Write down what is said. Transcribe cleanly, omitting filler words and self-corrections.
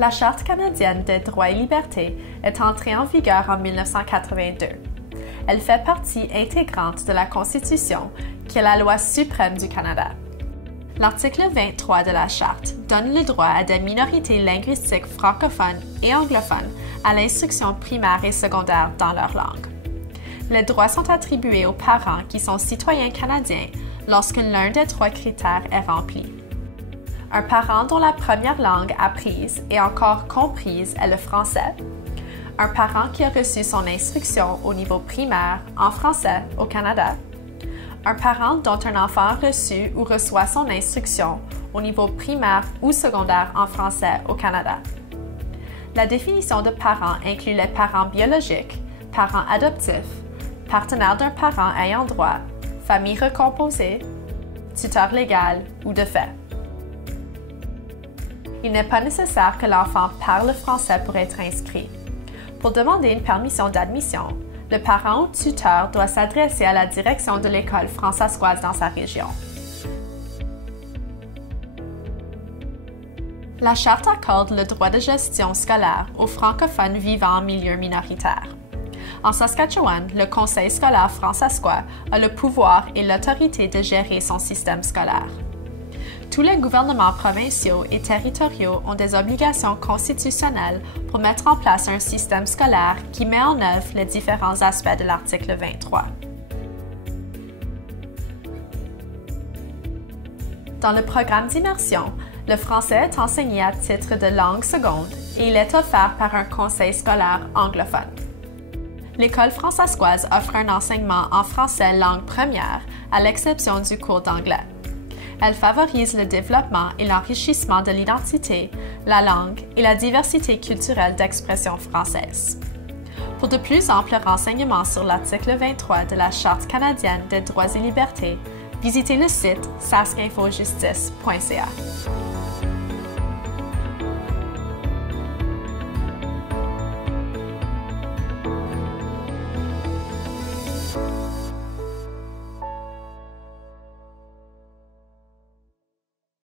La Charte canadienne des droits et libertés est entrée en vigueur en 1982. Elle fait partie intégrante de la Constitution, qui est la loi suprême du Canada. L'article 23 de la Charte donne le droit à des minorités linguistiques francophones et anglophones à l'instruction primaire et secondaire dans leur langue. Les droits sont attribués aux parents qui sont citoyens canadiens lorsque l'un des trois critères est rempli. Un parent dont la première langue apprise et encore comprise est le français. Un parent qui a reçu son instruction au niveau primaire en français au Canada. Un parent dont un enfant a reçu ou reçoit son instruction au niveau primaire ou secondaire en français au Canada. La définition de parent inclut les parents biologiques, parents adoptifs, partenaires d'un parent ayant droit, famille recomposée, tuteur légal ou de fait. Il n'est pas nécessaire que l'enfant parle français pour être inscrit. Pour demander une permission d'admission, le parent ou tuteur doit s'adresser à la direction de l'école françaiscoise dans sa région. La Charte accorde le droit de gestion scolaire aux francophones vivant en milieu minoritaire. En Saskatchewan, le Conseil scolaire françaiscois a le pouvoir et l'autorité de gérer son système scolaire. Tous les gouvernements provinciaux et territoriaux ont des obligations constitutionnelles pour mettre en place un système scolaire qui met en œuvre les différents aspects de l'article 23. Dans le programme d'immersion, le français est enseigné à titre de langue seconde et il est offert par un conseil scolaire anglophone. L'École françaiscoise offre un enseignement en français langue première, à l'exception du cours d'anglais. Elle favorise le développement et l'enrichissement de l'identité, la langue et la diversité culturelle d'expression française. Pour de plus amples renseignements sur l'article 23 de la Charte canadienne des droits et libertés, visitez le site saskinfojustice.ca.